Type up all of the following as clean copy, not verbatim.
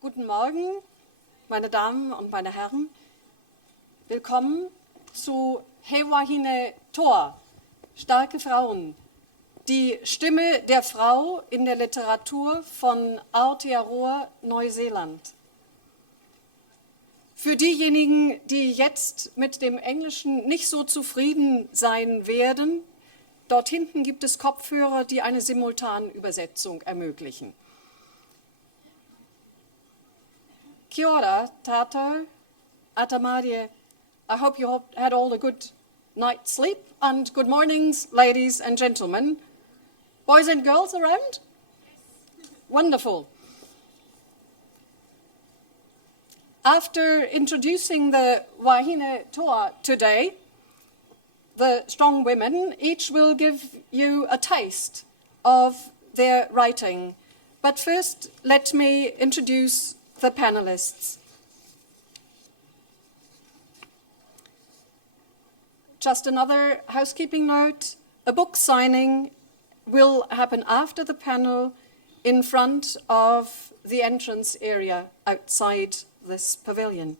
Guten Morgen, meine Damen und meine Herren. Willkommen zu Hine Tor, starke Frauen. Die Stimme der Frau in der Literatur von Aotearoa, Neuseeland. Für diejenigen, die jetzt mit dem Englischen nicht so zufrieden sein werden, dort hinten gibt es Kopfhörer, die eine Simultanübersetzung ermöglichen. Kia ora, tātou, atamarie. I hope you had all a good night's sleep, and good mornings, ladies and gentlemen. Boys and girls around? Wonderful. After introducing the Wahine Toa today, the strong women each will give you a taste of their writing. But first, let me introduce the panelists. Just another housekeeping note. A book signing will happen after the panel in front of the entrance area outside this pavilion.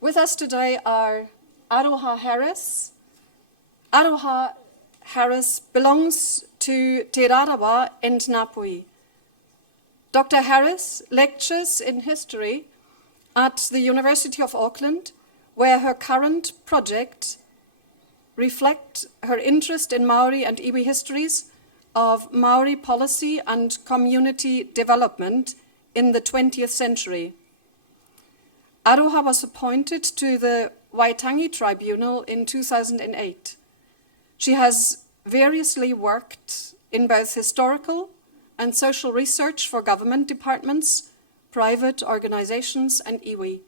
With us today are Aroha Harris. Aroha Harris belongs to Te Rarawa and Ngāpuhi. Dr. Harris lectures in history at the University of Auckland, where her current project reflects her interest in Maori and iwi histories of Maori policy and community development in the 20th century. Aroha was appointed to the Waitangi Tribunal in 2008. She has variously worked in both historical and social research for government departments, private organizations, and iwi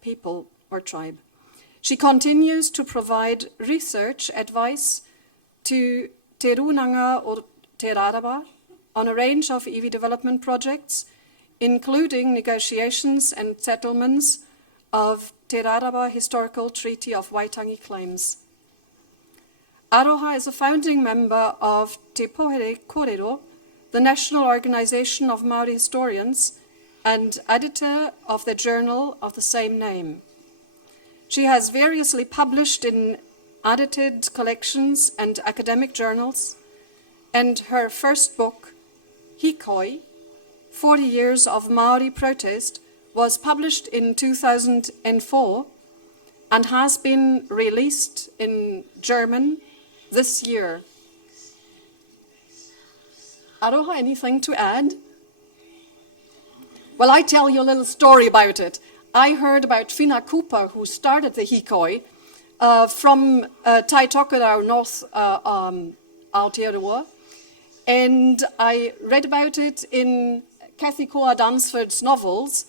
people or tribe. She continues to provide research advice to Te Runanga or Te Rarawa on a range of iwi development projects, including negotiations and settlements of Te Rarawa Historical Treaty of Waitangi claims. Aroha is a founding member of Te Pohere Kōrero, the National Organization of Maori Historians, and editor of the journal of the same name. She has variously published in edited collections and academic journals, and her first book, Hikoi, 40 Years of Maori Protest, was published in 2004 and has been released in German this year. Aroha, anything to add? Well, I tell you a little story about it. I heard about Whina Cooper, who started the Hikoi, from Taitokerau, North Aotearoa, and I read about it in Cathy Dunsford's novels,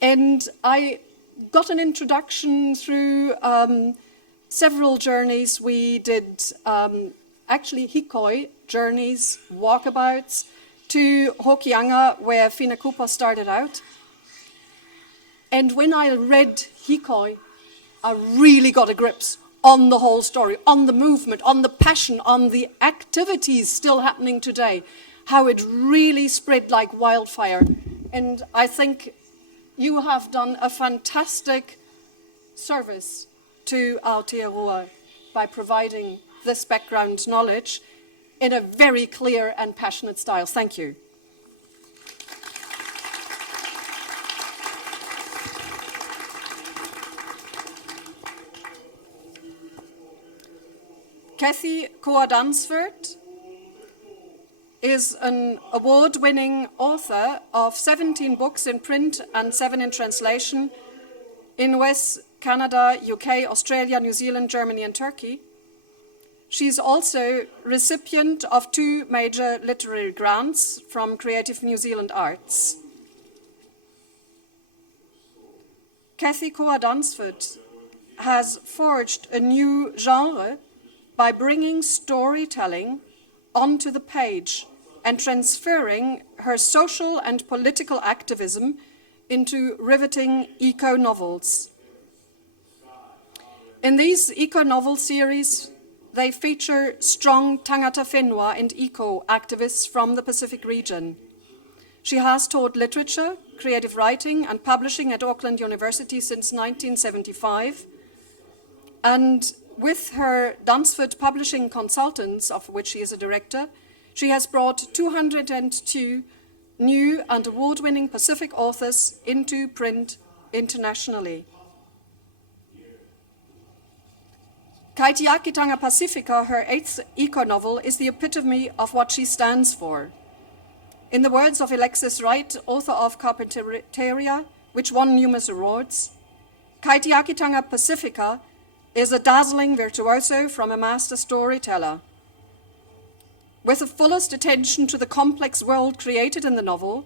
and I got an introduction through several journeys we did, actually Hikoi journeys, walkabouts, to Hokianga, where Whina Cooper started out. And when I read Hikoi, I really got a grips on the whole story, on the movement, on the passion, on the activities still happening today, how it really spread like wildfire. And I think you have done a fantastic service to Aotearoa by providing this background knowledge in a very clear and passionate style. Thank you. Cathy Dunsford is an award-winning author of 17 books in print and 7 in translation in US, Canada, UK, Australia, New Zealand, Germany, and Turkey. She's also recipient of 2 major literary grants from Creative New Zealand Arts. Cathie Dunsford has forged a new genre by bringing storytelling onto the page and transferring her social and political activism into riveting eco-novels. In these eco-novel series, they feature strong tangata whenua and eco-activists from the Pacific region. She has taught literature, creative writing, and publishing at Auckland University since 1975. And with her Dunsford publishing consultants, of which she is a director, she has brought 202 new and award-winning Pacific authors into print internationally. Kaitiakitanga Pacifica, her 8th eco-novel, is the epitome of what she stands for. In the words of Alexis Wright, author of Carpinteria, which won numerous awards, Kaitiakitanga Pacifica is a dazzling virtuoso from a master storyteller. With the fullest attention to the complex world created in the novel,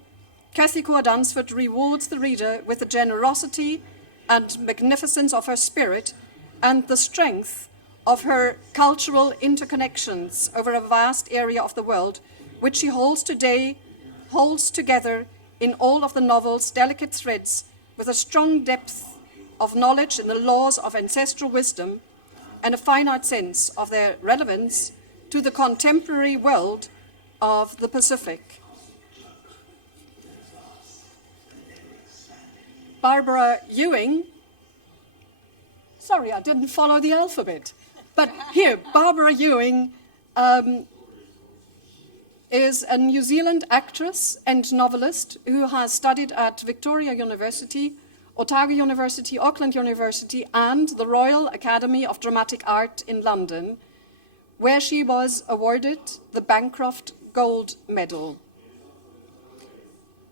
Cathie Dunsford rewards the reader with the generosity and magnificence of her spirit and the strength of her cultural interconnections over a vast area of the world, which she holds together in all of the novel's delicate threads with a strong depth of knowledge in the laws of ancestral wisdom and a finite sense of their relevance to the contemporary world of the Pacific. Barbara Ewing, sorry, I didn't follow the alphabet, but here, Barbara Ewing is a New Zealand actress and novelist who has studied at Victoria University, Otago University, Auckland University, and the Royal Academy of Dramatic Art in London, where she was awarded the Bancroft Gold Medal.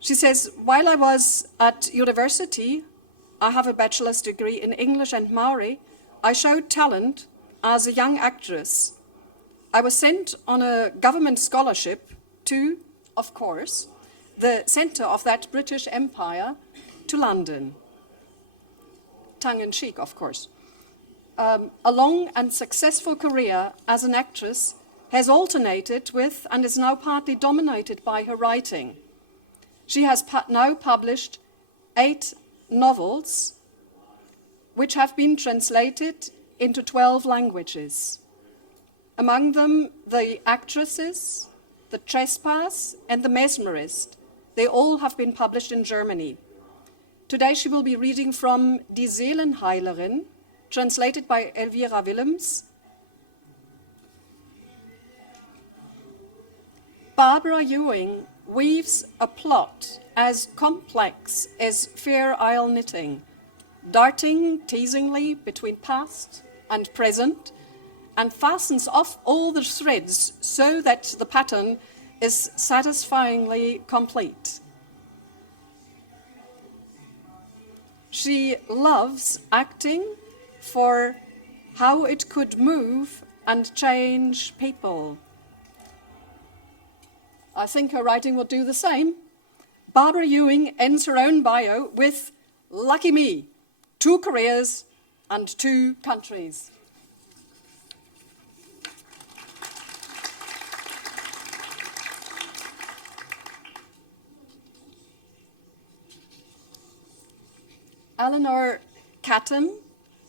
She says, while I was at university, I have a bachelor's degree in English and Maori, I showed talent as a young actress. I was sent on a government scholarship to, of course, the centre of that British Empire, to London. Tongue-in-cheek, of course. A long and successful career as an actress has alternated with and is now partly dominated by her writing. She has now published 8 novels, which have been translated into 12 languages. Among them, The Actresses, The Trespass, and The Mesmerist. They all have been published in Germany. Today she will be reading from Die Seelenheilerin, translated by Elvira Willems. Barbara Ewing weaves a plot as complex as Fair Isle knitting, darting teasingly between past and present, and fastens off all the threads so that the pattern is satisfyingly complete. She loves acting for how it could move and change people. I think her writing will do the same. Barbara Ewing ends her own bio with, "Lucky me, 2 careers and 2 countries." Eleanor Catton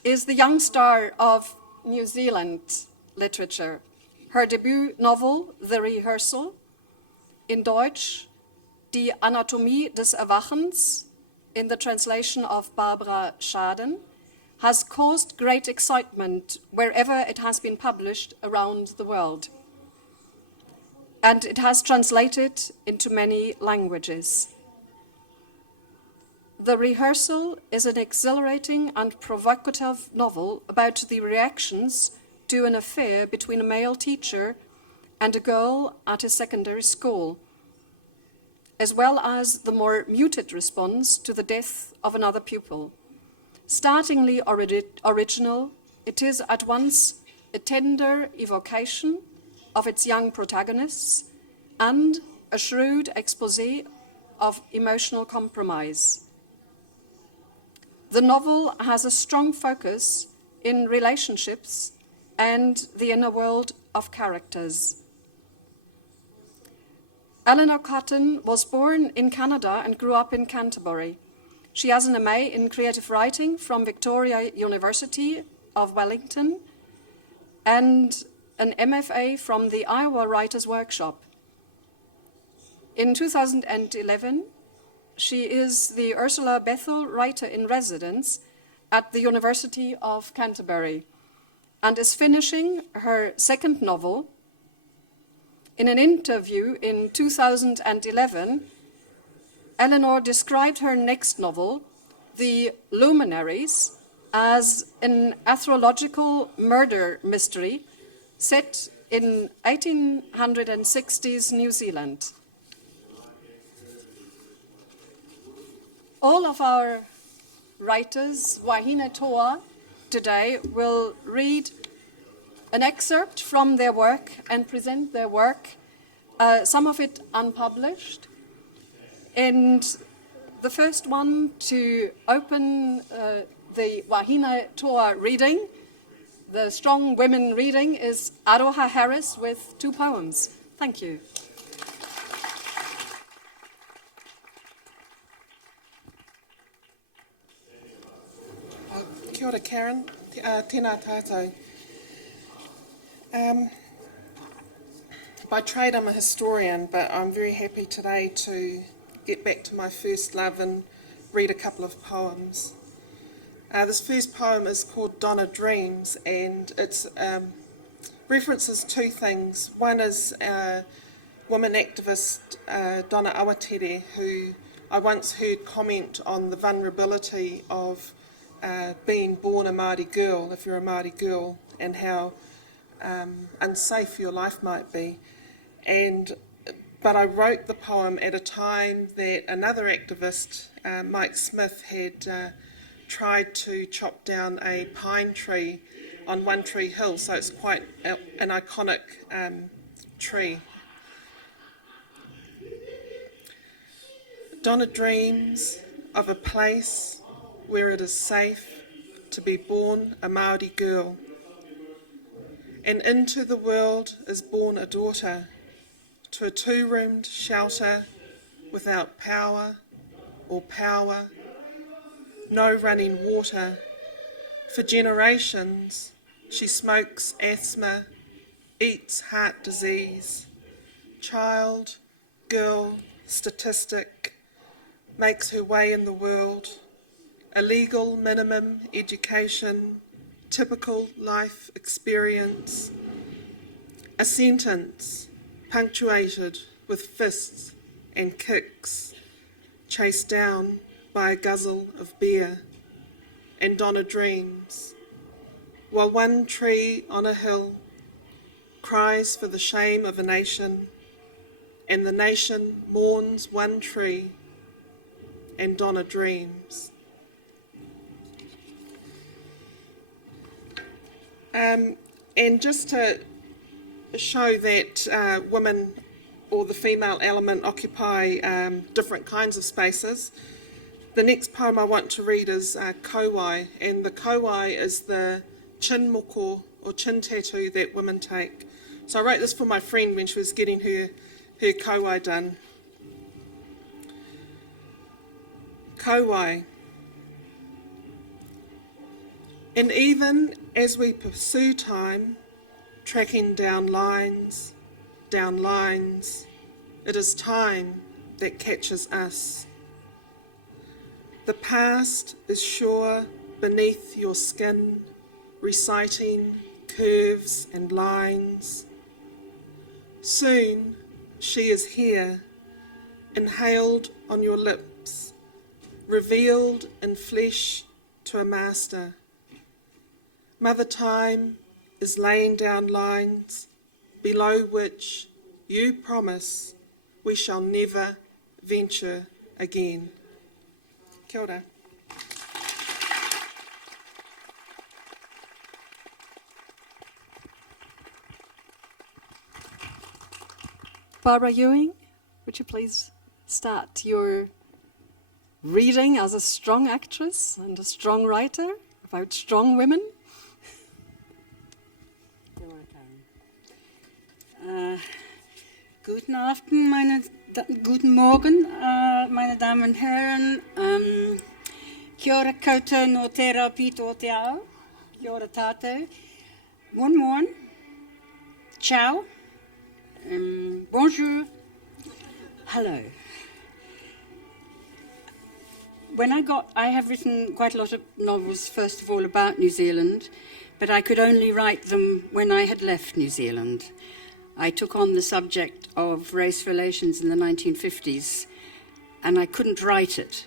is the young star of New Zealand literature. Her debut novel, The Rehearsal, in Deutsch, Die Anatomie des Erwachens, in the translation of Barbara Schaden, has caused great excitement wherever it has been published around the world. And it has translated into many languages. The Rehearsal is an exhilarating and provocative novel about the reactions to an affair between a male teacher and a girl at his secondary school, as well as the more muted response to the death of another pupil. Startlingly original, it is at once a tender evocation of its young protagonists and a shrewd exposé of emotional compromise. The novel has a strong focus in relationships and the inner world of characters. Eleanor Catton was born in Canada and grew up in Canterbury. She has an MA in creative writing from Victoria University of Wellington and an MFA from the Iowa Writers' Workshop. In 2011, she is the Ursula Bethel Writer in Residence at the University of Canterbury and is finishing her second novel. In an interview in 2011, Eleanor described her next novel, The Luminaries, as an astrological murder mystery set in 1860s New Zealand. All of our writers, wahine toa, today will read an excerpt from their work and present their work, some of it unpublished. And the first one to open the wahine toa reading, the strong women reading, is Aroha Harris with 2 poems. Thank you. Kia ora, Karen. Tēnā tātou. By trade, I'm a historian, but I'm very happy today to get back to my first love and read a couple of poems. This first poem is called Donna Dreams, and it references 2 things. One is woman activist Donna Awatere, who I once heard comment on the vulnerability of being born a Māori girl, if you're a Māori girl, and how unsafe your life might be. But I wrote the poem at a time that another activist, Mike Smith, had tried to chop down a pine tree on One Tree Hill, so it's quite an iconic tree. Donna dreams of a place where it is safe to be born a Māori girl, and into the world is born a daughter to a 2-roomed shelter without power or power, no running water. For generations she smokes asthma, eats heart disease, child, girl, statistic, makes her way in the world, a legal minimum education, typical life experience, a sentence punctuated with fists and kicks, chased down by a guzzle of beer, and Donna dreams, while one tree on a hill cries for the shame of a nation, and the nation mourns one tree, and Donna dreams. And just to show that women or the female element occupy different kinds of spaces, the next poem I want to read is Kauai, and the Kauai is the chin moko or chin tattoo that women take. So I wrote this for my friend when she was getting her Kauai done. Kauai. And even as we pursue time, tracking down lines, it is time that catches us. The past is sure beneath your skin, reciting curves and lines. Soon she is here, inhaled on your lips, revealed in flesh to a master. Mother Time is laying down lines, below which you promise we shall never venture again. Kia ora. Barbara Ewing, would you please start your reading as a strong actress and a strong writer about strong women? Guten Abend, guten Morgen, meine Damen und Herren. Kia ora koutou no te rapito o te ao. Kia ora tātou. Mon. Ciao. Bonjour. Hello. I have written quite a lot of novels, first of all, about New Zealand, but I could only write them when I had left New Zealand. I took on the subject of race relations in the 1950s, and I couldn't write it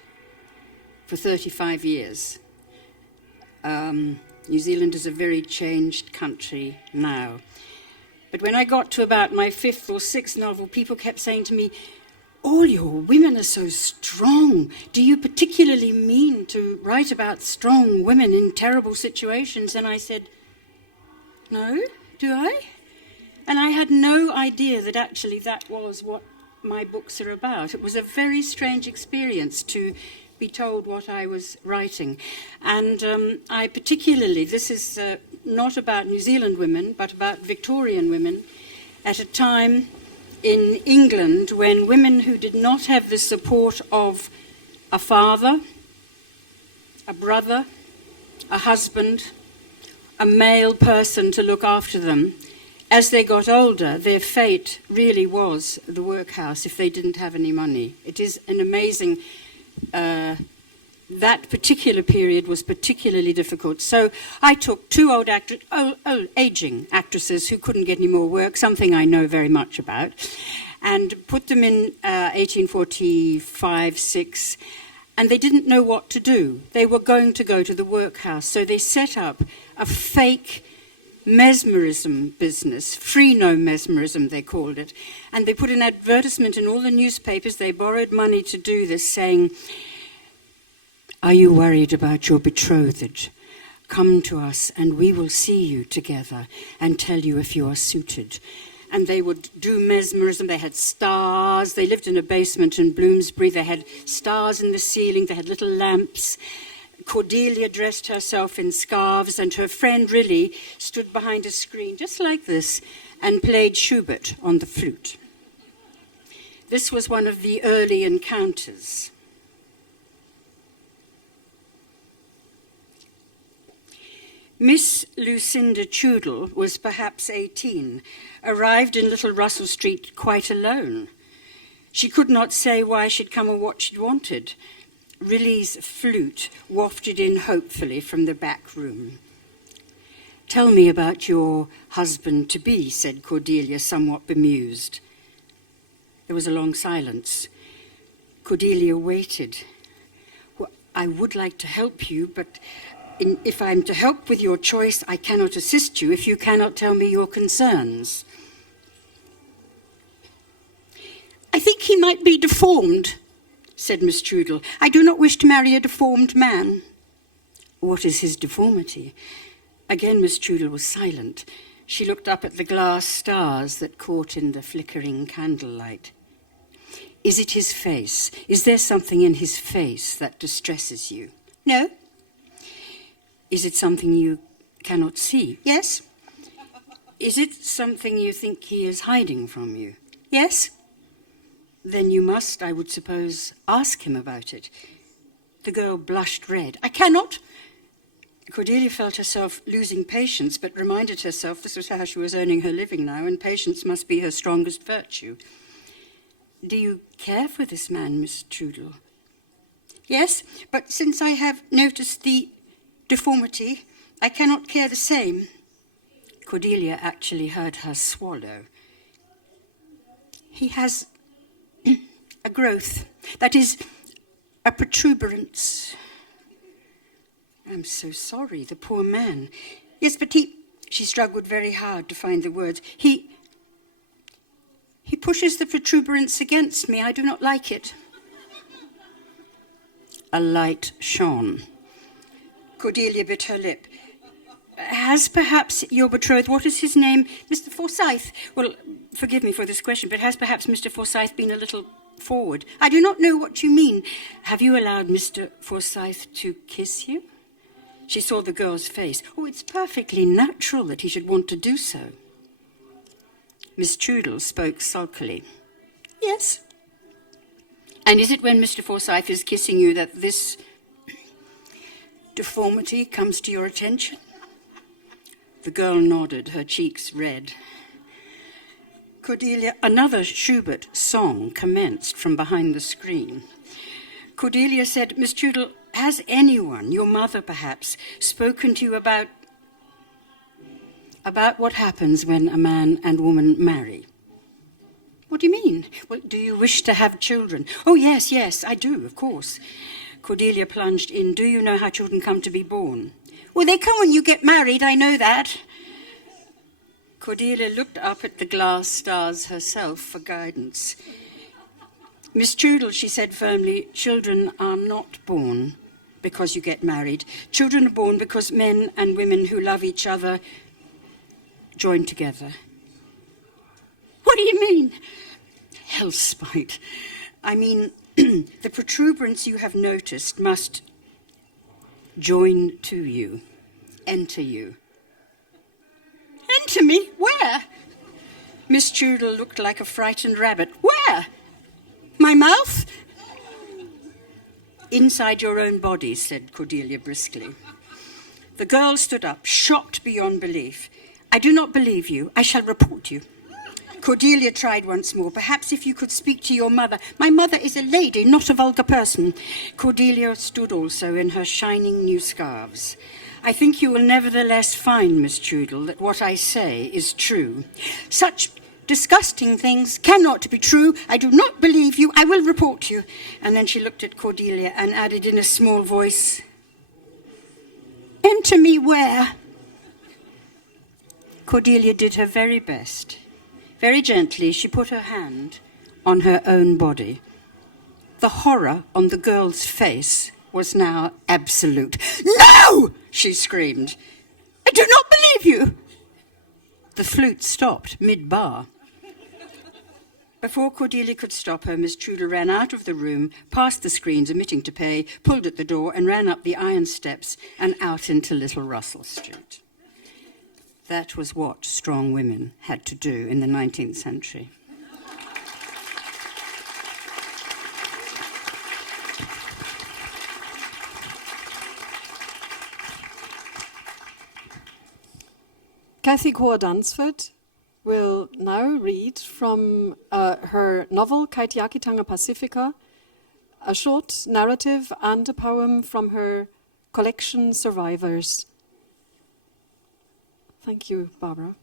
for 35 years. New Zealand is a very changed country now. But when I got to about my fifth or sixth novel, people kept saying to me, all your women are so strong. Do you particularly mean to write about strong women in terrible situations? And I said, no, do I? And I had no idea that actually that was what my books are about. It was a very strange experience to be told what I was writing. And I particularly, this is not about New Zealand women, but about Victorian women at a time in England when women who did not have the support of a father, a brother, a husband, a male person to look after them, as they got older, their fate really was the workhouse if they didn't have any money. It is an amazing... that particular period was particularly difficult. So I took two aging actresses who couldn't get any more work, something I know very much about, and put them in 1845-6, and they didn't know what to do. They were going to go to the workhouse, so they set up a fake mesmerism business, free no mesmerism they called it, and they put an advertisement in all the newspapers. They borrowed money to do this, saying, are you worried about your betrothed? Come to us and we will see you together and tell you if you are suited. And they would do mesmerism. They had stars. They lived in a basement in Bloomsbury. They had stars in the ceiling. They had little lamps. Cordelia dressed herself in scarves, and her friend Rilly stood behind a screen just like this and played Schubert on the flute. This was one of the early encounters. Miss Lucinda Tudor was perhaps 18, arrived in Little Russell Street quite alone. She could not say why she'd come or what she'd wanted. Rilly's flute wafted in hopefully from the back room. Tell me about your husband-to-be, said Cordelia, somewhat bemused. There was a long silence. Cordelia waited. Well, I would like to help you, but if I'm to help with your choice, I cannot assist you if you cannot tell me your concerns. I think he might be deformed, said Miss Trudel. I do not wish to marry a deformed man. What is his deformity? Again Miss Trudel was silent. She looked up at the glass stars that caught in the flickering candlelight. Is it his face? Is there something in his face that distresses you? No. Is it something you cannot see? Yes. Is it something you think he is hiding from you? Yes. Then you must, I would suppose, ask him about it. The girl blushed red. I cannot. Cordelia felt herself losing patience, but reminded herself this was how she was earning her living now, and patience must be her strongest virtue. Do you care for this man, Miss Trudel? Yes, but since I have noticed the deformity, I cannot care the same. Cordelia actually heard her swallow. He has a growth, that is, a protuberance. I'm so sorry, the poor man. Yes, but she struggled very hard to find the words. He He pushes the protuberance against me. I do not like it. A light shone. Cordelia bit her lip. Has perhaps your betrothed, what is his name? Mr. Forsyth. Well, forgive me for this question, but has perhaps Mr. Forsyth been a little forward? I do not know what you mean. Have you allowed Mr. Forsyth to kiss you? She saw the girl's face. Oh, it's perfectly natural that he should want to do so. Miss Trudel spoke sulkily. Yes. And is it when Mr. Forsyth is kissing you that this deformity comes to your attention? The girl nodded, her cheeks red. Cordelia, another Schubert song commenced from behind the screen. Cordelia said, Miss Trudel, has anyone, your mother perhaps, spoken to you about what happens when a man and woman marry? What do you mean? Well, do you wish to have children? Oh, yes, I do, of course. Cordelia plunged in. Do you know how children come to be born? Well, they come when you get married, I know that. Cordelia looked up at the glass stars herself for guidance. Miss Trudel, she said firmly, children are not born because you get married. Children are born because men and women who love each other join together. What do you mean? Hellspite. I mean, the protuberance you have noticed must join to you, enter you. Enter me? Where? Miss Trudel looked like a frightened rabbit. Where? My mouth? Inside your own body, said Cordelia briskly. The girl stood up, shocked beyond belief. I do not believe you. I shall report you. Cordelia tried once more. Perhaps if you could speak to your mother. My mother is a lady, not a vulgar person. Cordelia stood also in her shining new scarves. I think you will nevertheless find, Miss Trudel, that what I say is true. Such disgusting things cannot be true. I do not believe you. I will report you. And then she looked at Cordelia and added in a small voice, enter me where? Cordelia did her very best. Very gently, she put her hand on her own body. The horror on the girl's face was now absolute. No! She screamed. I do not believe you. The flute stopped mid-bar. Before Cordelia could stop her, Miss Trudel ran out of the room, past the screens omitting to pay, pulled at the door and ran up the iron steps and out into Little Russell Street. That was what strong women had to do in the 19th century. Cathie Dunsford will now read from her novel Kaitiakitanga Pacifica, a short narrative and a poem from her collection Survivors. Thank you, Barbara.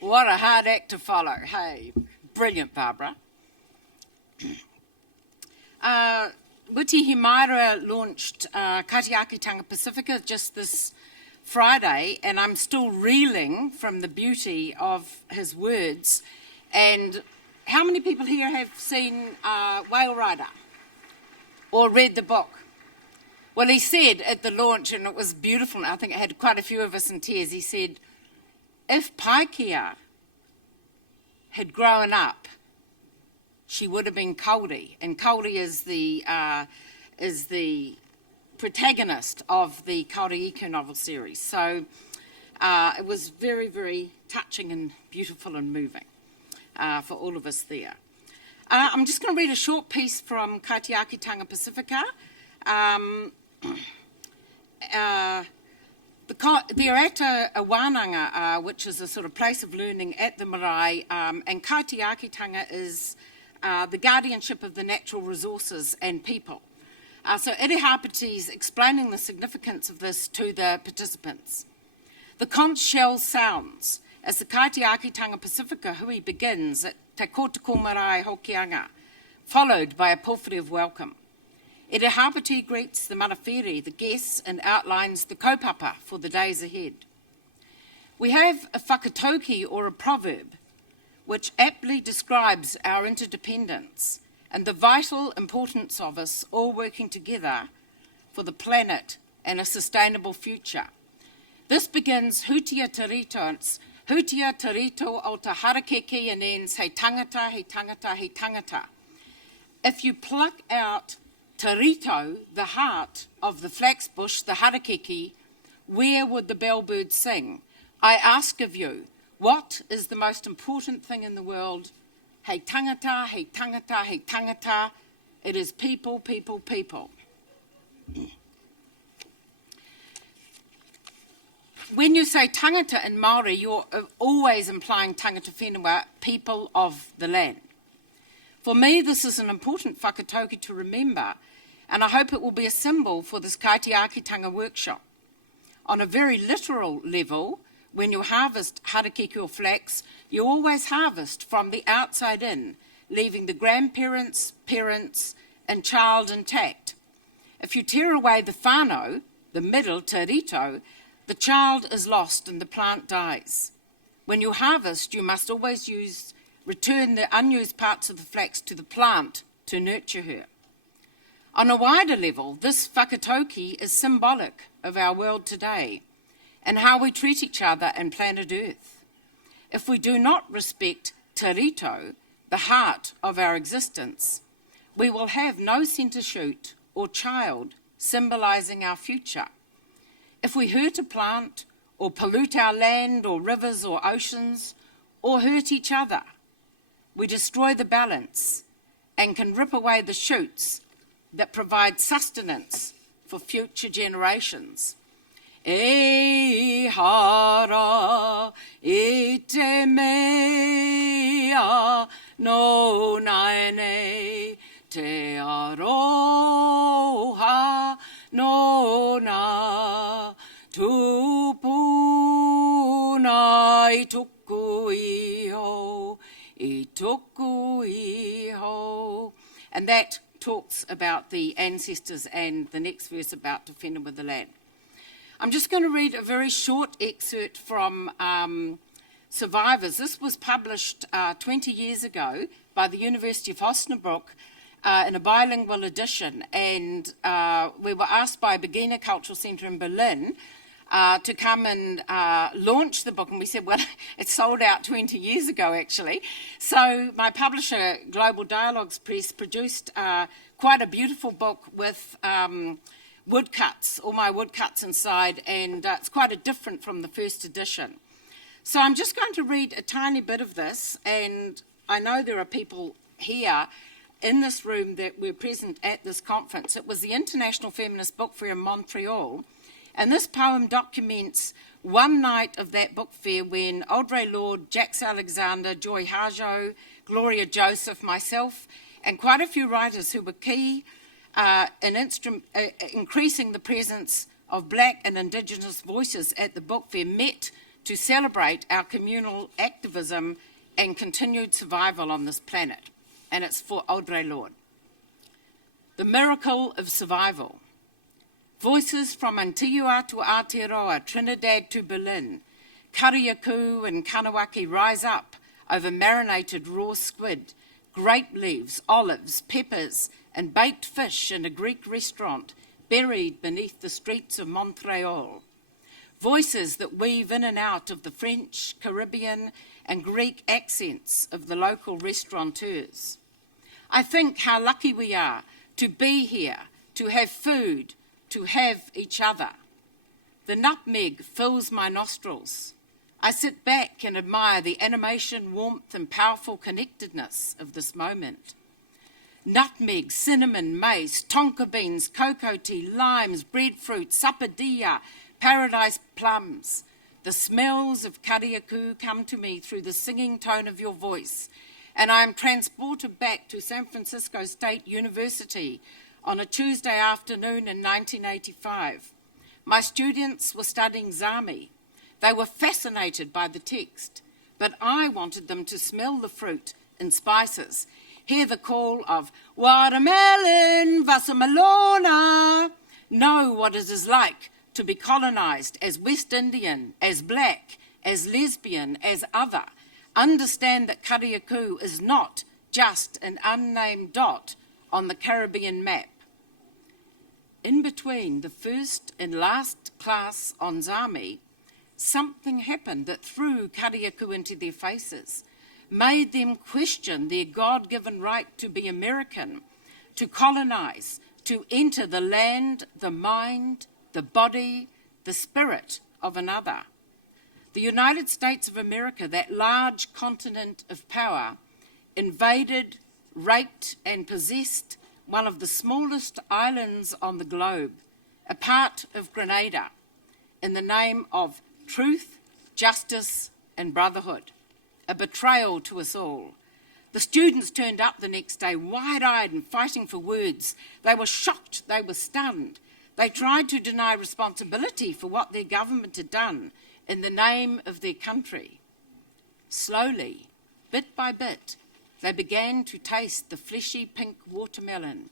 What a hard act to follow. Hey, brilliant, Barbara. Witi Himaira launched Kaitiakitanga Pacifica just this Friday, and I'm still reeling from the beauty of his words. And how many people here have seen Whale Rider or read the book? Well, he said at the launch, and it was beautiful, and I think it had quite a few of us in tears, he said, if Paikea had grown up, she would have been Kauri, and Kauri is the protagonist of the Kauri Iku novel series. So it was very, very touching and beautiful and moving for all of us there. I'm just going to read a short piece from Kaitiakitanga Pacifica. The Arata Wānanga, which is a sort of place of learning at the marae, and Kaitiakitanga is the guardianship of the natural resources and people. So Irihāpiti's explaining the significance of this to the participants. The conch shell sounds as the Kaitiakitanga Pacifica hui begins at Te Kōtiko Marae Hokianga, followed by a pōwhiri of welcome. Irihāpiti greets the manawhiri, the guests, and outlines the kaupapa for the days ahead. We have a whakatauki or a proverb. which aptly describes our interdependence and the vital importance of us all working together for the planet and a sustainable future. This begins Hutia Tarito. It's Hutia Tarito o te harakeke and ends Hei tangata, hei tangata, hei tangata. If you pluck out Tarito, the heart of the flax bush, the harakeke, where would the bellbird sing? I ask of you, what is the most important thing in the world? Hei tangata, hei tangata, hei tangata. It is people, people, people. When you say tangata in Māori, you're always implying tangata whenua, people of the land. For me, this is an important whakatauki to remember, and I hope it will be a symbol for this kaitiakitanga workshop. On a very literal level, when you harvest harakeke or flax, you always harvest from the outside in, leaving the grandparents, parents, and child intact. If you tear away the whānau, the middle, tarito, the child is lost and the plant dies. When you harvest, you must always return the unused parts of the flax to the plant to nurture her. On a wider level, this whakatauki is symbolic of our world today and how we treat each other and planet Earth. If we do not respect tarito, the heart of our existence, we will have no centre shoot or child symbolising our future. If we hurt a plant or pollute our land or rivers or oceans or hurt each other, we destroy the balance and can rip away the shoots that provide sustenance for future generations. E hara e te mea no naene te aroha no na tupuna I tuku iho I tuku iho. And that talks about the ancestors, and the next verse about te whenua with the land. I'm just going to read a very short excerpt from Survivors. This was published 20 years ago by the University of Osnabrück in a bilingual edition, and we were asked by Begina Cultural Centre in Berlin to come and launch the book, and we said, well, it sold out 20 years ago, actually. So my publisher, Global Dialogues Press, produced quite a beautiful book with woodcuts, all my woodcuts inside, and it's quite different from the first edition. So I'm just going to read a tiny bit of this, and I know there are people here in this room that were present at this conference. It was the International Feminist Book Fair in Montreal, and this poem documents one night of that book fair when Audre Lorde, Jax Alexander, Joy Harjo, Gloria Joseph, myself, and quite a few writers who were key in increasing the presence of Black and Indigenous voices at the book fair met to celebrate our communal activism and continued survival on this planet. And it's for Audre Lorde. The miracle of survival. Voices from Antigua to Aotearoa, Trinidad to Berlin, Kariakou and Kanawaki rise up over marinated raw squid, grape leaves, olives, peppers, and baked fish in a Greek restaurant buried beneath the streets of Montreal. Voices that weave in and out of the French, Caribbean, and Greek accents of the local restaurateurs. I think how lucky we are to be here, to have food, to have each other. The nutmeg fills my nostrils. I sit back and admire the animation, warmth, and powerful connectedness of this moment. Nutmeg, cinnamon, mace, tonka beans, cocoa tea, limes, breadfruit, sapodilla, paradise plums. The smells of Kariakou come to me through the singing tone of your voice, and I am transported back to San Francisco State University on a Tuesday afternoon in 1985. My students were studying Zami. They were fascinated by the text, but I wanted them to smell the fruit and spices, hear the call of watermelon, Vasamalona, know what it is like to be colonised as West Indian, as Black, as lesbian, as other, understand that Kariaku is not just an unnamed dot on the Caribbean map. In between the first and last class on Zami, something happened that threw Kariaku into their faces, made them question their God-given right to be American, to colonize, to enter the land, the mind, the body, the spirit of another. The United States of America, that large continent of power, invaded, raped and possessed one of the smallest islands on the globe, a part of Grenada, in the name of truth, justice and brotherhood, a betrayal to us all. The students turned up the next day wide-eyed and fighting for words. They were shocked, they were stunned. They tried to deny responsibility for what their government had done in the name of their country. Slowly, bit by bit, they began to taste the fleshy pink watermelon,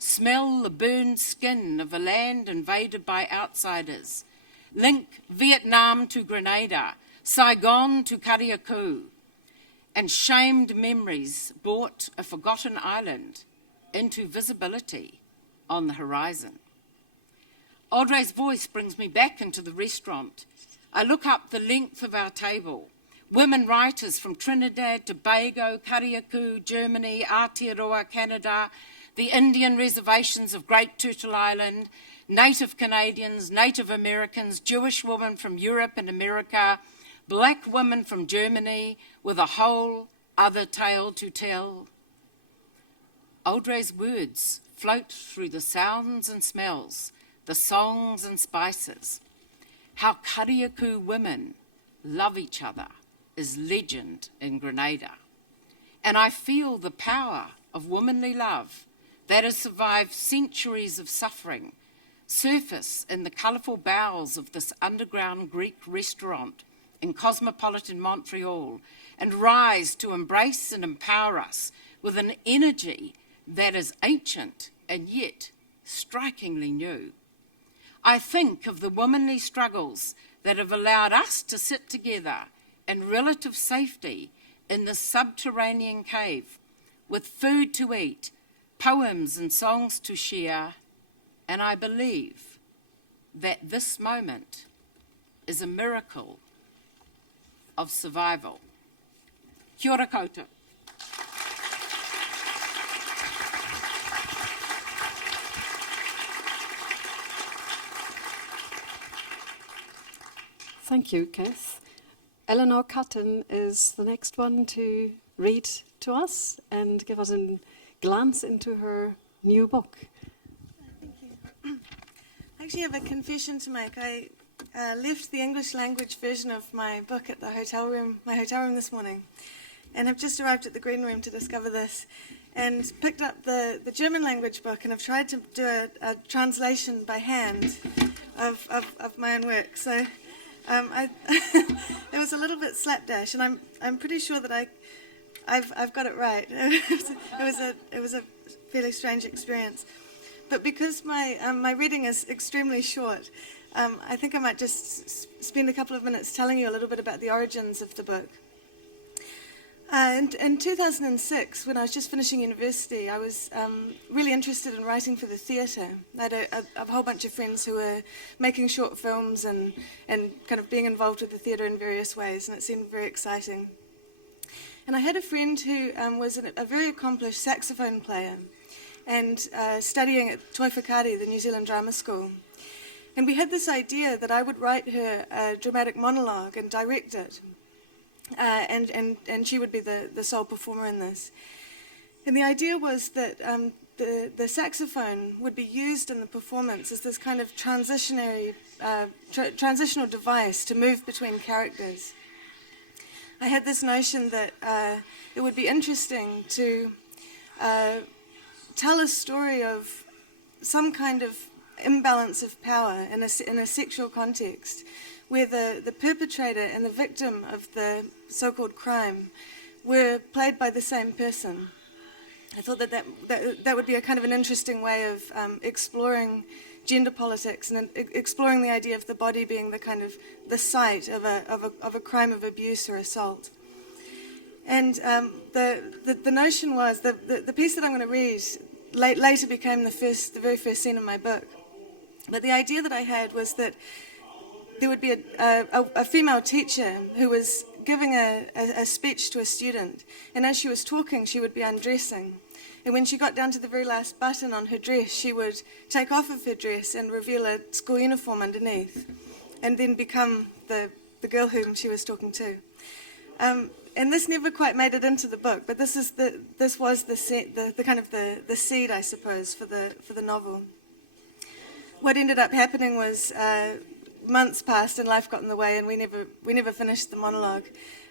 smell the burned skin of a land invaded by outsiders, link Vietnam to Grenada, Saigon to Kariaku, and shamed memories brought a forgotten island into visibility on the horizon. Audrey's voice brings me back into the restaurant. I look up the length of our table. Women writers from Trinidad, Tobago, Kariaku, Germany, Aotearoa, Canada, the Indian reservations of Great Turtle Island, Native Canadians, Native Americans, Jewish women from Europe and America, Black women from Germany with a whole other tale to tell. Audrey's words float through the sounds and smells, the songs and spices. How Kariaku women love each other is legend in Grenada. And I feel the power of womanly love that has survived centuries of suffering surface in the colourful bowels of this underground Greek restaurant in cosmopolitan Montreal and rise to embrace and empower us with an energy that is ancient and yet strikingly new. I think of the womanly struggles that have allowed us to sit together in relative safety in the subterranean cave with food to eat, poems and songs to share, and I believe that this moment is a miracle of survival. Kia ora koutou. Thank you, Cath. Eleanor Catton is the next one to read to us and give us a glance into her new book. Thank you. I actually have a confession to make. I left the English language version of my book at my hotel room this morning, and have just arrived at the green room to discover this, and picked up the German language book, and have tried to do a translation by hand of my own work. So it was a little bit slapdash, and I'm pretty sure that I've got it right. It was a fairly strange experience, but because my reading is extremely short, I think I might just spend a couple of minutes telling you a little bit about the origins of the book. In 2006, when I was just finishing university, I was really interested in writing for the theatre. I had a whole bunch of friends who were making short films and kind of being involved with the theatre in various ways, and it seemed very exciting. And I had a friend who was a very accomplished saxophone player and studying at Toi Whakaari, the New Zealand Drama School. And we had this idea that I would write her a dramatic monologue and direct it. And she would be the sole performer in this. And the idea was that the saxophone would be used in the performance as this kind of transitional device to move between characters. I had this notion that it would be interesting to tell a story of some kind of imbalance of power in a sexual context, where the perpetrator and the victim of the so-called crime were played by the same person. I thought that would be a kind of an interesting way of exploring gender politics and exploring the idea of the body being the kind of the site of a crime of abuse or assault. And the notion was, the piece that I'm going to read later became the very first scene of my book. But the idea that I had was that there would be a female teacher who was giving a speech to a student, and as she was talking, she would be undressing. And when she got down to the very last button on her dress, she would take off of her dress and reveal a school uniform underneath, and then become the girl whom she was talking to. And this never quite made it into the book, but this was the kind of the seed, I suppose, for the novel. What ended up happening was months passed and life got in the way, and we never finished the monologue.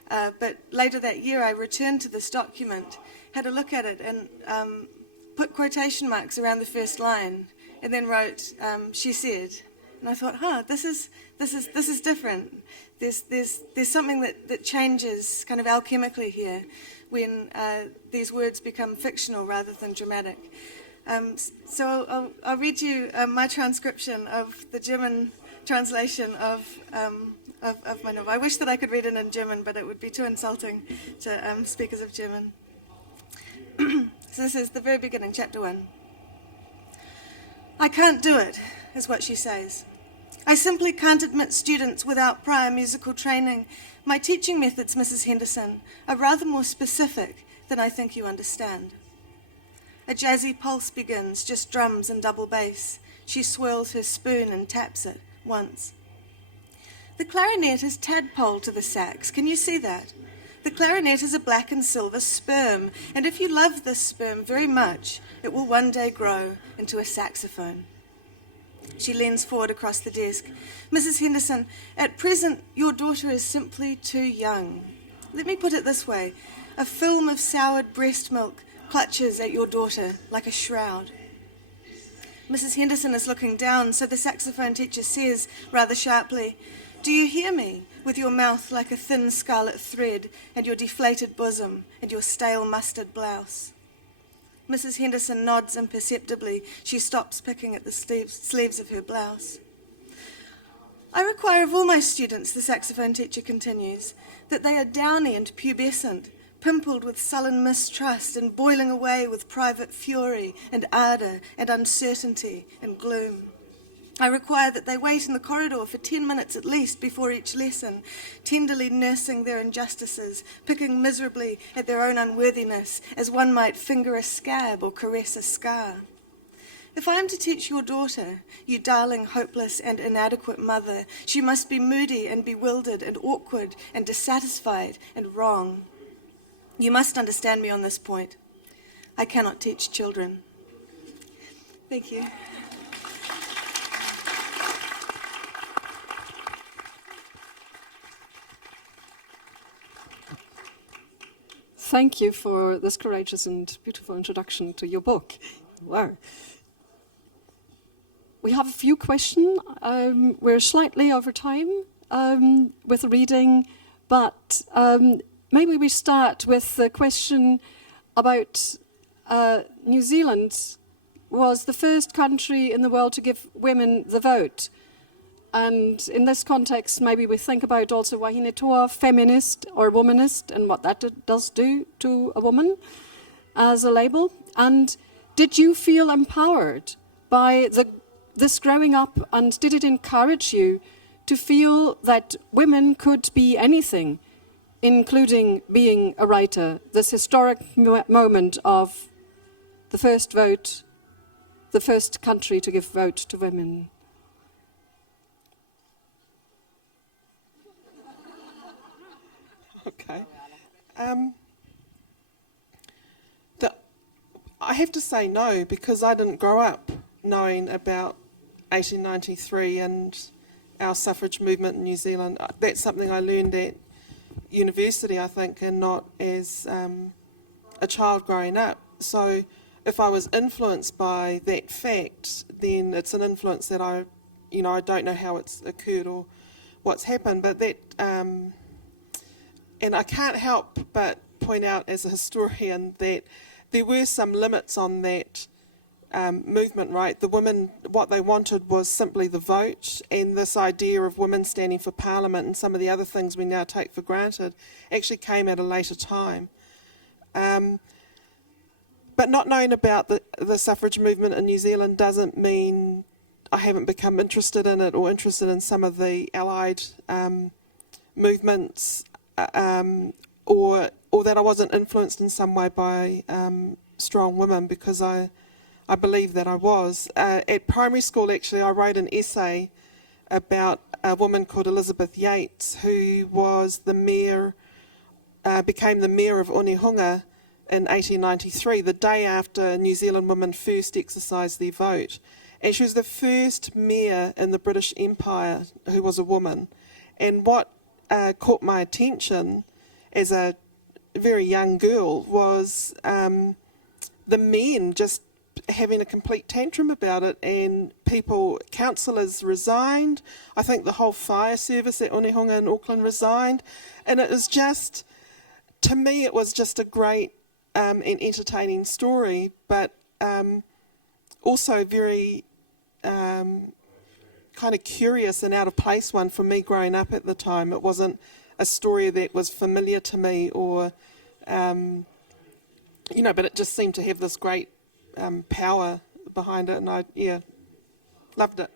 But later that year, I returned to this document, had a look at it, and put quotation marks around the first line, and then wrote, "She said." And I thought, this is different. There's something that changes kind of alchemically here when these words become fictional rather than dramatic. So I'll read you my transcription of the German translation of my novel. I wish that I could read it in German, but it would be too insulting to speakers of German. So this is the very beginning, chapter 1. "I can't do it," is what she says. "I simply can't admit students without prior musical training. My teaching methods, Mrs. Henderson, are rather more specific than I think you understand." A jazzy pulse begins, just drums and double bass. She swirls her spoon and taps it once. "The clarinet is tadpole to the sax. Can you see that? The clarinet is a black and silver sperm, and if you love this sperm very much, it will one day grow into a saxophone." She leans forward across the desk. "Mrs. Henderson, at present, your daughter is simply too young. Let me put it this way. A film of soured breast milk clutches at your daughter like a shroud." Mrs. Henderson is looking down, so the saxophone teacher says, rather sharply, "Do you hear me, with your mouth like a thin scarlet thread, and your deflated bosom, and your stale mustard blouse?" Mrs. Henderson nods imperceptibly. She stops picking at the sleeves of her blouse. "I require of all my students," the saxophone teacher continues, "that they are downy and pubescent, pimpled with sullen mistrust and boiling away with private fury and ardour and uncertainty and gloom. I require that they wait in the corridor for 10 minutes at least before each lesson, tenderly nursing their injustices, picking miserably at their own unworthiness, as one might finger a scab or caress a scar. If I am to teach your daughter, you darling, hopeless and inadequate mother, she must be moody and bewildered and awkward and dissatisfied and wrong. You must understand me on this point. I cannot teach children." Thank you. Thank you for this courageous and beautiful introduction to your book. Wow. We have a few questions. We're slightly over time with the reading, but maybe we start with the question about New Zealand was the first country in the world to give women the vote. And in this context, maybe we think about also wahine toa, feminist or womanist, and what that does do to a woman as a label. And did you feel empowered by this growing up, and did it encourage you to feel that women could be anything, including being a writer, this historic moment of the first vote, the first country to give vote to women? Okay. I have to say no, because I didn't grow up knowing about 1893 and our suffrage movement in New Zealand. That's something I learned at university, I think, and not as a child growing up. So if I was influenced by that fact, then it's an influence that I don't know how it's occurred or what's happened, but that... And I can't help but point out as a historian that there were some limits on that movement, right? The women, what they wanted was simply the vote, and this idea of women standing for parliament and some of the other things we now take for granted actually came at a later time. But not knowing about the suffrage movement in New Zealand doesn't mean I haven't become interested in it or interested in some of the allied movements, or that I wasn't influenced in some way by strong women, because I believe that I was. At primary school, actually, I wrote an essay about a woman called Elizabeth Yates, who was the mayor, became the mayor of Onehunga in 1893, the day after New Zealand women first exercised their vote. And she was the first mayor in the British Empire who was a woman. And what caught my attention as a very young girl was the men just having a complete tantrum about it, and councillors resigned. I think the whole fire service at Onehunga in Auckland resigned. And it was just, to me, it was just a great and entertaining story, but also very kind of curious and out of place one for me growing up at the time. It wasn't a story that was familiar to me, or but it just seemed to have this great power behind it, and I loved it.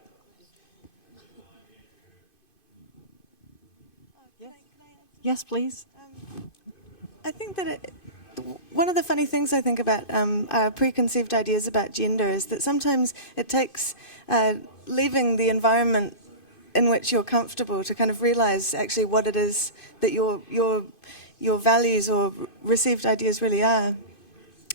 Yes, please. I think that one of the funny things I think about our preconceived ideas about gender is that sometimes it takes leaving the environment in which you're comfortable to kind of realise actually what it is that your values or received ideas really are.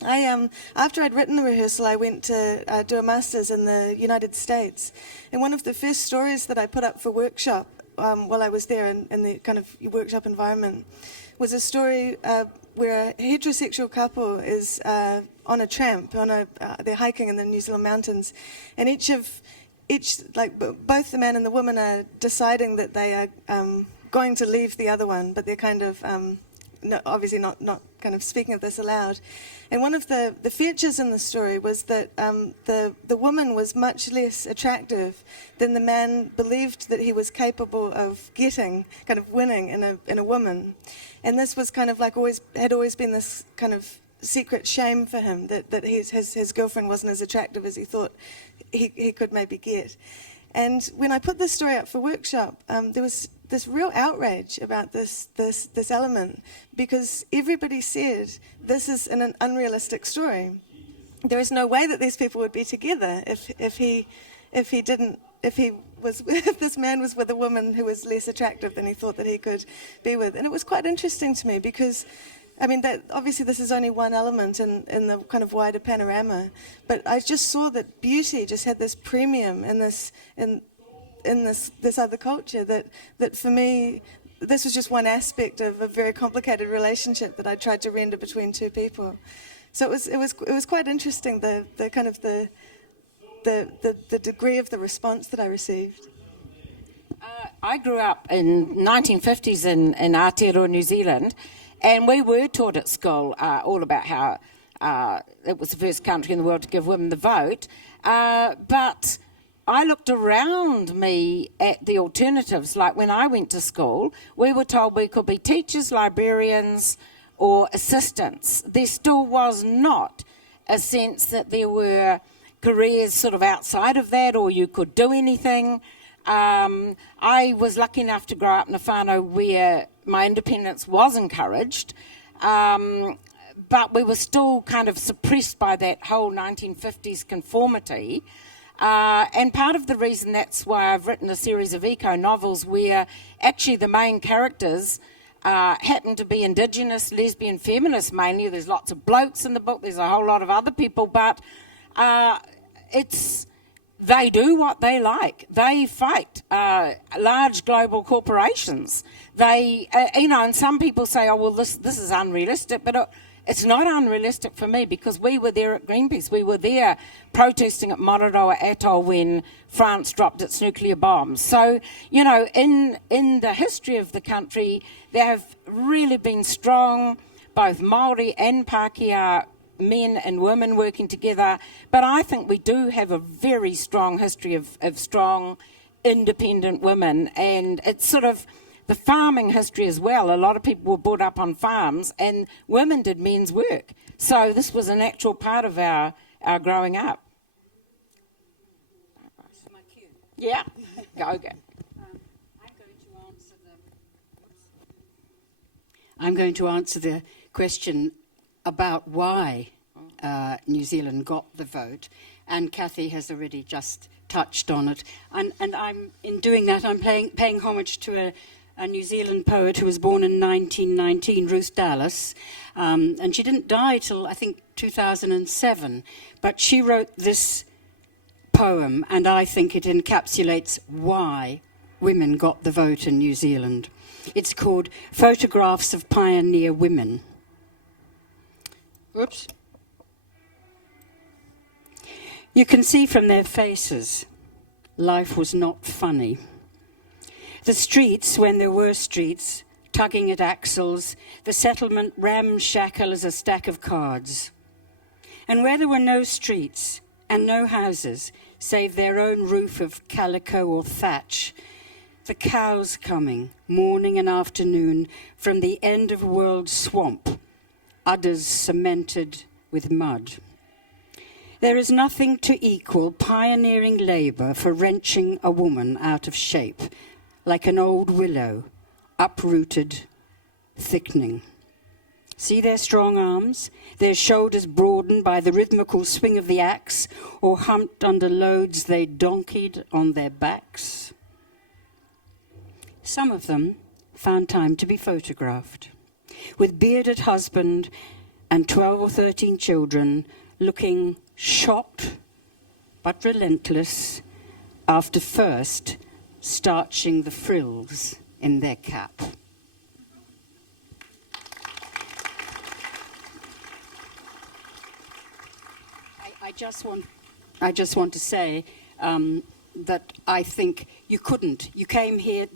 After I'd written the rehearsal, I went to do a master's in the United States, and one of the first stories that I put up for workshop while I was there in the kind of workshop environment was a story where a heterosexual couple is on a tramp, they're hiking in the New Zealand mountains, and both the man and the woman are deciding that they are going to leave the other one, but they're kind of obviously not kind of speaking of this aloud. And one of the features in the story was that the woman was much less attractive than the man believed that he was capable of getting, kind of winning in a woman. And this was kind of like had always been this kind of secret shame for him, that his girlfriend wasn't as attractive as he thought he could maybe get. And when I put this story up for workshop, there was this real outrage about this element, because everybody said this is an unrealistic story. There is no way that these people would be together if this man was with a woman who was less attractive than he thought that he could be with. And it was quite interesting to me, because I mean, that obviously this is only one element in the kind of wider panorama, but I just saw that beauty just had this premium in this other culture that for me, this was just one aspect of a very complicated relationship that I tried to render between two people. So it was quite interesting, the kind of the degree of the response that I received. I grew up in 1950s in Aotearoa, New Zealand, and we were taught at school all about how it was the first country in the world to give women the vote, but I looked around me at the alternatives. Like when I went to school, we were told we could be teachers, librarians, or assistants. There still was not a sense that there were careers sort of outside of that, or you could do anything. I was lucky enough to grow up in a whānau where my independence was encouraged, but we were still kind of suppressed by that whole 1950s conformity. And part of the reason that's why I've written a series of eco-novels where actually the main characters happen to be Indigenous, lesbian, feminists mainly. There's lots of blokes in the book, there's a whole lot of other people, but they do what they like. They fight large global corporations. And some people say, oh, well, this is unrealistic, but it's not unrealistic for me, because we were there at Greenpeace. We were there protesting at Mararoa Atoll when France dropped its nuclear bombs. So, in the history of the country, there have really been strong, both Māori and Pākehā men and women working together, but I think we do have a very strong history of strong, independent women, and it's sort of the farming history as well. A lot of people were brought up on farms, and women did men's work. So this was a natural part of our growing up. Yeah, go. I'm going to answer the question about why New Zealand got the vote, and Cathie has already just touched on it. And I'm, in doing that, I'm paying homage to a New Zealand poet who was born in 1919, Ruth Dallas, and she didn't die till, I think, 2007, but she wrote this poem, and I think it encapsulates why women got the vote in New Zealand. It's called Photographs of Pioneer Women. Oops. You can see from their faces, life was not funny. The streets, when there were streets, tugging at axles, the settlement ramshackle as a stack of cards. And where there were no streets and no houses, save their own roof of calico or thatch, the cows coming, morning and afternoon, from the end of world swamp, udders cemented with mud. There is nothing to equal pioneering labour for wrenching a woman out of shape, like an old willow, uprooted, thickening. See their strong arms, their shoulders broadened by the rhythmical swing of the axe, or humped under loads they donkeyed on their backs. Some of them found time to be photographed, with bearded husband and 12 or 13 children, looking shocked but relentless after first starching the frills in their cap. I just want to say that I think you came here,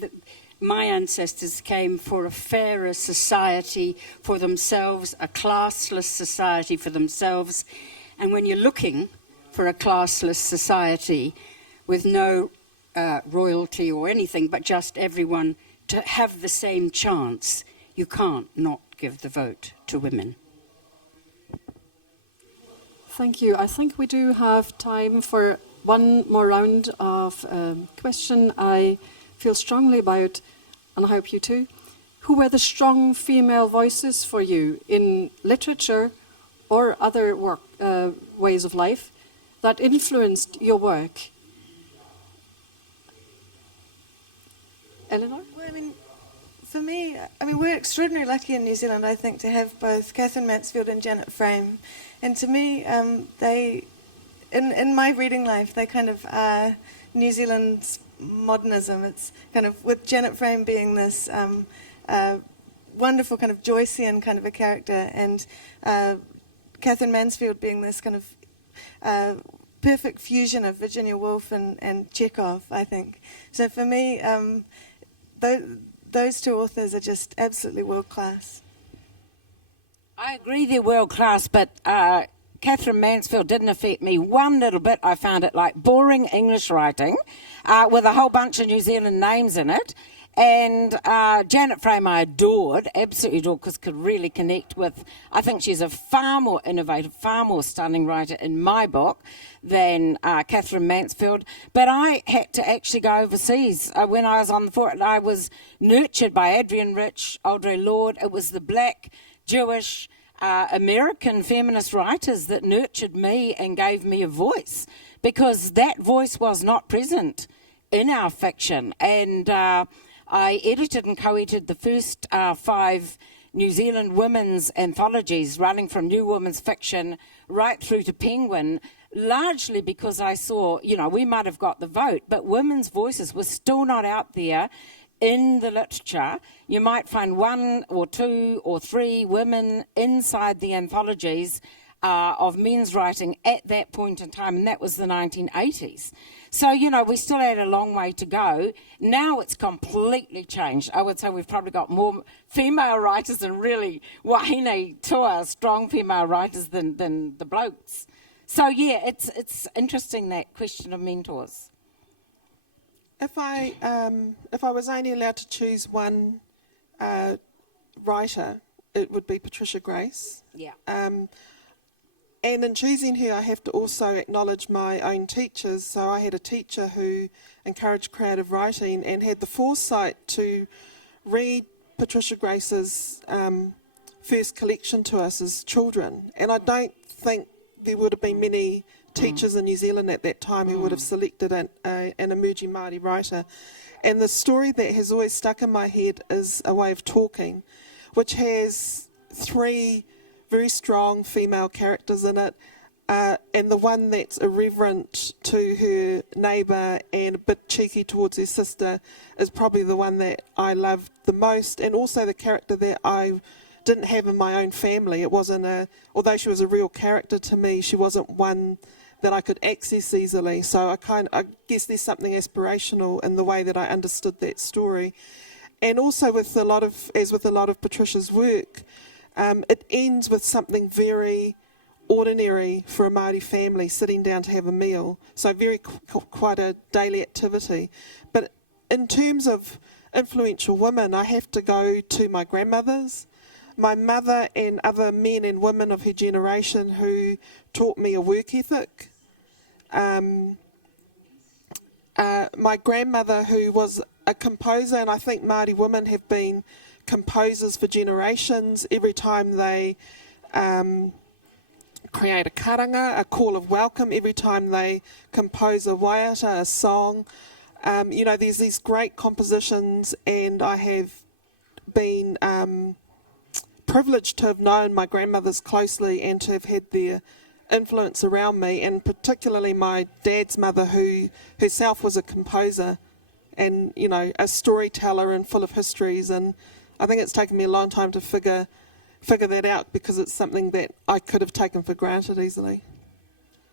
my ancestors came for a fairer society for themselves, a classless society for themselves, and when you're looking for a classless society with no royalty or anything, but just everyone to have the same chance, you can't not give the vote to women. Thank you. I think we do have time for one more round of question I feel strongly about, and I hope you too. Who were the strong female voices for you in literature or other work ways of life that influenced your work? Eleanor? Well, for me, we're extraordinarily lucky in New Zealand, I think, to have both Catherine Mansfield and Janet Frame. And to me, they, in my reading life, they kind of are New Zealand's modernism. It's kind of, with Janet Frame being this wonderful kind of Joycean kind of a character, and Catherine Mansfield being this kind of perfect fusion of Virginia Woolf and Chekhov, I think. So for me, those two authors are just absolutely world-class. I agree they're world-class, but Catherine Mansfield didn't affect me one little bit. I found it like boring English writing with a whole bunch of New Zealand names in it. And Janet Frame I adored, absolutely adored, because could really connect with. I think she's a far more innovative, far more stunning writer in my book than Catherine Mansfield. But I had to actually go overseas. When I was on the fort, I was nurtured by Adrienne Rich, Audre Lorde. It was the black, Jewish, American feminist writers that nurtured me and gave me a voice, because that voice was not present in our fiction. And I edited and co-edited the first 5 New Zealand women's anthologies, running from New Women's Fiction right through to Penguin, largely because I saw, we might have got the vote, but women's voices were still not out there in the literature. You might find 1 or 2 or 3 women inside the anthologies, of men's writing at that point in time, and that was the 1980s. So, you know, we still had a long way to go. Now it's completely changed. I would say we've probably got more female writers and really wahine toa, strong female writers than the blokes. So, yeah, it's interesting, that question of mentors. If I was only allowed to choose one writer, it would be Patricia Grace. Yeah. And in choosing her, I have to also acknowledge my own teachers. So I had a teacher who encouraged creative writing and had the foresight to read Patricia Grace's first collection to us as children. And I don't think there would have been many teachers in New Zealand at that time who would have selected an emerging Māori writer. And the story that has always stuck in my head is A Way of Talking, which has 3 very strong female characters in it, and the one that's irreverent to her neighbour and a bit cheeky towards her sister is probably the one that I loved the most, and also the character that I didn't have in my own family. It wasn't although she was a real character to me, she wasn't one that I could access easily. So I guess there's something aspirational in the way that I understood that story. And also with a lot of Patricia's work, it ends with something very ordinary for a Māori family, sitting down to have a meal. So quite a daily activity. But in terms of influential women, I have to go to my grandmothers, my mother and other men and women of her generation who taught me a work ethic. My grandmother, who was a composer, and I think Māori women have been composers for generations. Every time they create a karanga, a call of welcome, every time they compose a waiata, a song, there's these great compositions, and I have been privileged to have known my grandmothers closely and to have had their influence around me, and particularly my dad's mother, who herself was a composer and, a storyteller and full of histories. And I think it's taken me a long time to figure that out, because it's something that I could have taken for granted easily.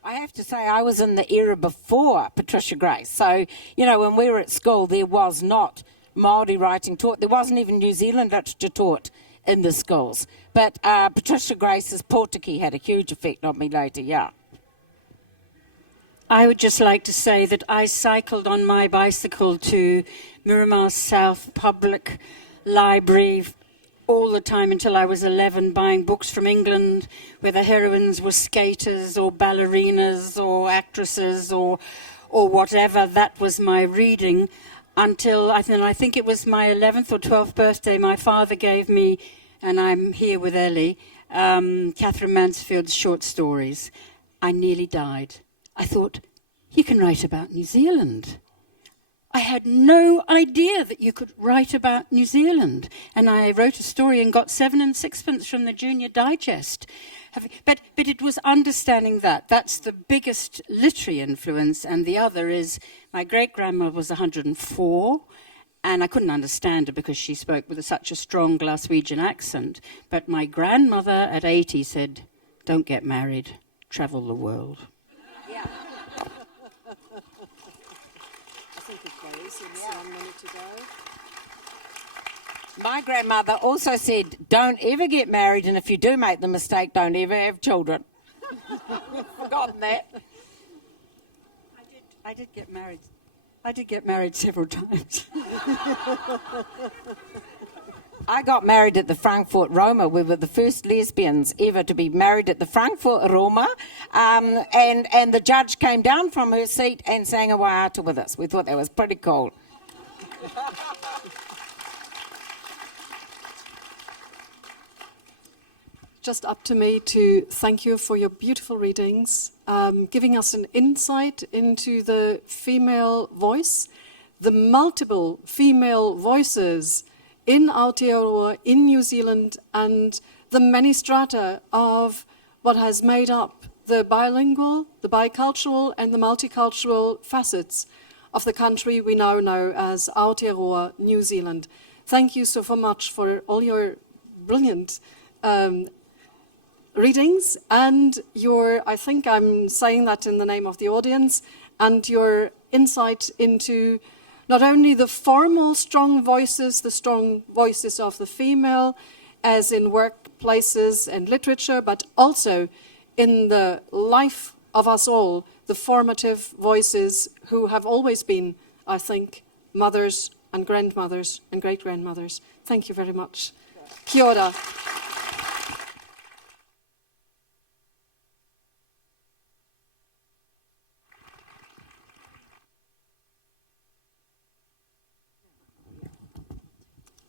I have to say, I was in the era before Patricia Grace. So, when we were at school, there was not Māori writing taught. There wasn't even New Zealand literature taught in the schools. But Patricia Grace's Pōtiki had a huge effect on me later, yeah. I would just like to say that I cycled on my bicycle to Miramar South Public Library all the time until I was 11, buying books from England where the heroines were skaters or ballerinas or actresses or whatever. That was my reading until I think it was my 11th or 12th birthday. My father gave me, and I'm here with Ellie, Catherine Mansfield's short stories. I nearly died. I thought, you can write about New Zealand. I had no idea that you could write about New Zealand. And I wrote a story and got 7 and 6pence from the Junior Digest. But it was understanding that. That's the biggest literary influence. And the other is my great-grandma was 104, and I couldn't understand her because she spoke with such a strong Glaswegian accent. But my grandmother at 80 said, don't get married, travel the world. Yeah. My grandmother also said, don't ever get married, and if you do make the mistake, don't ever have children. Forgotten that. I did get married. I did get married several times. I got married at the Frankfurt Roma. We were the first lesbians ever to be married at the Frankfurt Roma. And the judge came down from her seat and sang a waiata with us. We thought that was pretty cool. Just up to me to thank you for your beautiful readings, giving us an insight into the female voice, the multiple female voices in Aotearoa, in New Zealand, and the many strata of what has made up the bilingual, the bicultural, and the multicultural facets of the country we now know as Aotearoa, New Zealand. Thank you so much for all your brilliant readings and your, I think I'm saying that in the name of the audience, and your insight into not only the formal strong voices, the strong voices of the female, as in workplaces and literature, but also in the life of us all, the formative voices who have always been, I think, mothers and grandmothers and great-grandmothers. Thank you very much. Kia ora.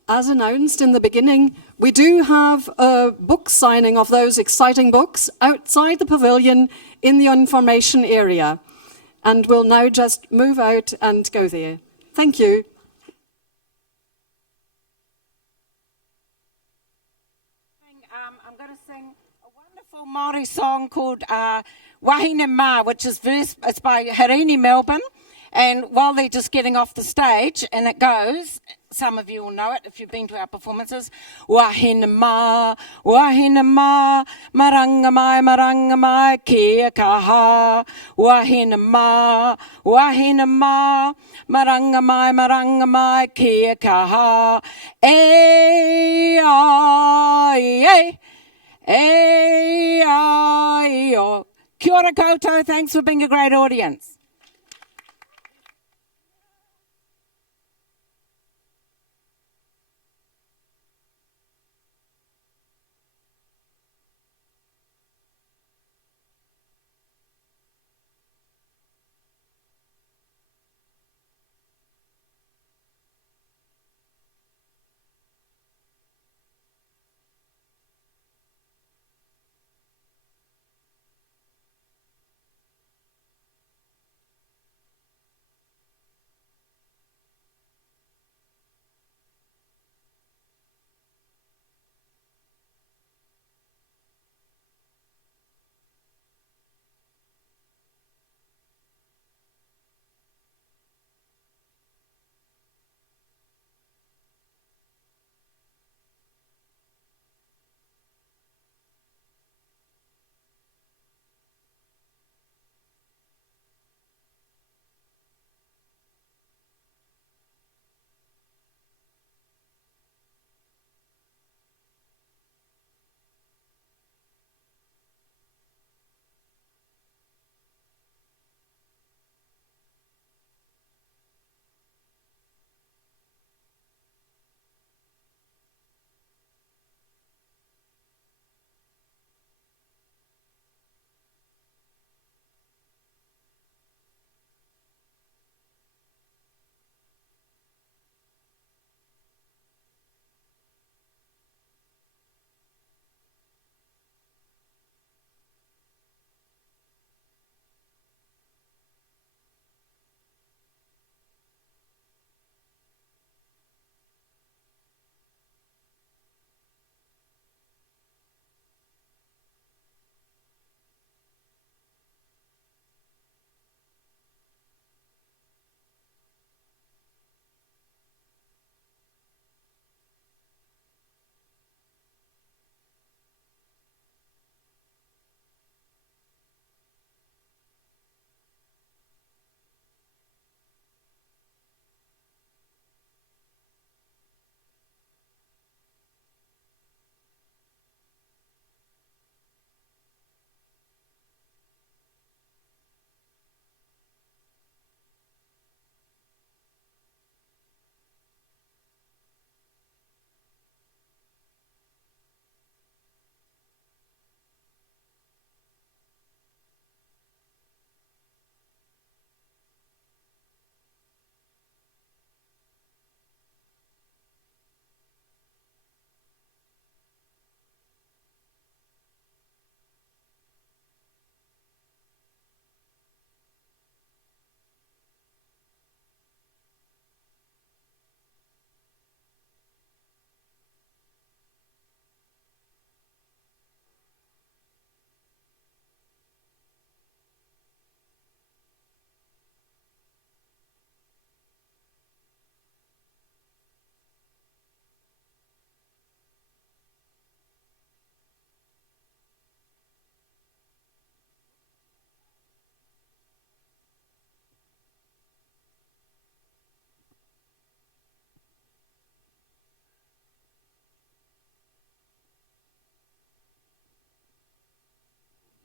As announced in the beginning, we do have a book signing of those exciting books outside the pavilion in the information area. And we'll now just move out and go there. Thank you. I'm going to sing a wonderful Māori song called Wahine Ma, which is it's by Harini Melbourne. And while they're just getting off the stage, and it goes, some of you will know it if you've been to our performances, Wahine ma, maranga mai, kia kaha. Wahine ma, maranga mai, kia kaha. E ai, e ai, o. Kia ora koutou, thanks for being a great audience.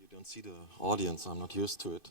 You don't see the audience, I'm not used to it.